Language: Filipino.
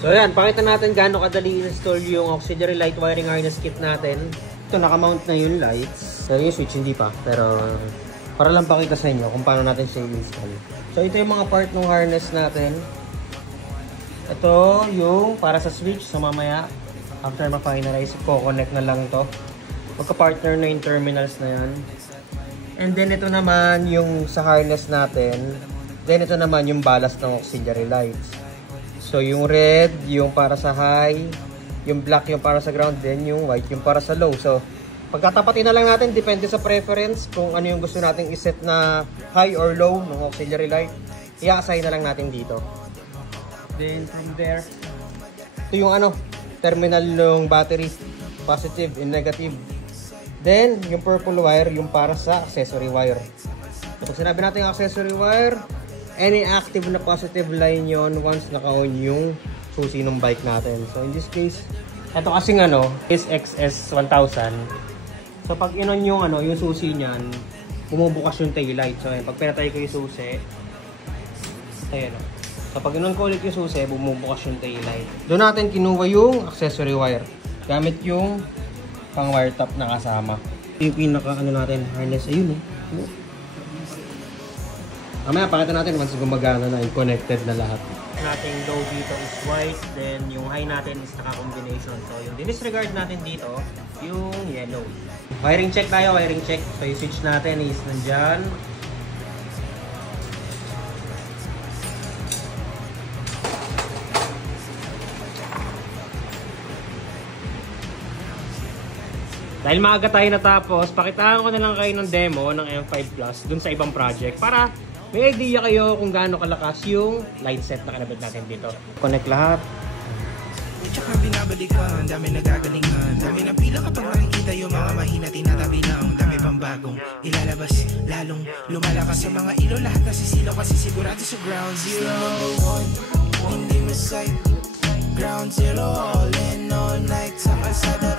So ayan, pakita natin gaano kadali install yung auxiliary light wiring harness kit natin. Ito, nakamount na yung lights. So yung switch hindi pa, pero para lang pakita sa inyo kung paano natin siya i-install. So ito yung mga part ng harness natin. Ito yung para sa switch. So mamaya, after ma-finalize, ko-connect na lang to. Magka-partner na yung terminals na yan. And then ito naman yung sa harness natin. Then ito naman yung ballast ng auxiliary lights. So yung red, yung para sa high, yung black yung para sa ground, then yung white yung para sa low. So pagkatapatin na lang natin, depende sa preference kung ano yung gusto nating iset na high or low ng auxiliary light. I-assign na lang natin dito. Then from there, ito yung terminal ng battery, positive and negative. Then yung purple wire yung para sa accessory wire. So pag sinabi natin accessory wire, any active na positive line yon once naka-on yung susi ng bike natin. So in this case, ito kasing is XS1000. So pag in-on yung yung susi niyan, bumubukas yung tail light. So ayan, pag pinatay ko yung susi, ayan o. So pag in-on ko ulit yung susi, bumubukas yung tail light. Doon natin kinuha yung accessory wire. Gamit yung pang wire top na kasama. Yung pinaka natin, harness, ayun o. Mamaya pakita natin once gumagana na yung connected na lahat. Nating low dito is white, then yung high natin is naka-combination. So yung disregard natin dito, yung yellow. Wiring check tayo, wiring check. So yung switch natin is nandyan. Dahil maaga tayo natapos, pakitaan ko na lang kayo ng demo ng M5 Plus dun sa ibang project para may idea kayo kung gaano kalakas yung light set na kinabit natin dito. Connect lahat. Tsaka binabalikan, dami nagagalingan, dami ng pila kapag makikita yung mga mahina tinatabi lang, dami pang bagong ilalabas, lalong lumalakas sa mga ilo, lahat nasisilaw kasi sigurado sa ground zero. Hindi masay, ground zero, all in all night sa kalsada.